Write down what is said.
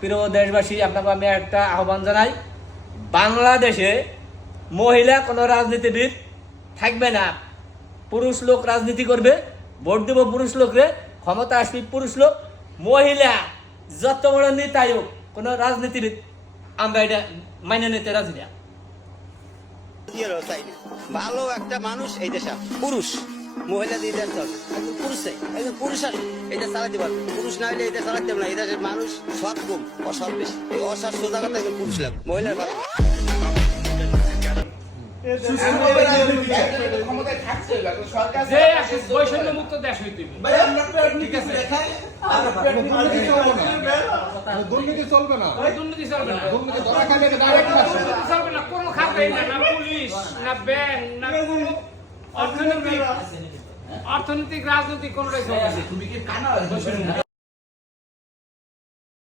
প্রিয় দেশবাসী, আপনাকে আমি একটা আহ্বান জানাই, বাংলাদেশে মহিলা কোনো রাজনীতিবিদ থাকবে না। পুরুষ লোক রাজনীতি করবে, ভোট দেব পুরুষ লোকরে, ক্ষমতা আসবে পুরুষ লোক। মহিলা যত বড় নেতাই হোক, কোনো রাজনীতিবিদ আমরা এটা মাইনে নিতে রাজি না। ভালো একটা মানুষ এই দেশে পুরুষ মহিলা দিয়ে দেশ চলবে, একজন পুরুষ চাই, একজন পুরুষ আর এটা চালাতে পারবে। পুরুষ না হলে এটা চালাতে পারবে না। এই দেশের মানুষ সৎ কম, অসৎ বেশি। এই অসৎ সোজা কথা একজন পুরুষ লাগবে, মহিলার পারবে না। বৈষম্যমুক্ত দেশ হইতে দুর্নীতি চলবে না, দুর্নীতি চলবে না, দুর্নীতি ধরা খাইলে ডাইরেক্ট চলবে না, কোনো খাতে না, না পুলিশ, না ব্যাংক, না অর্থনৈতিক রাজনৈতিক কোনোটাই চলবে না।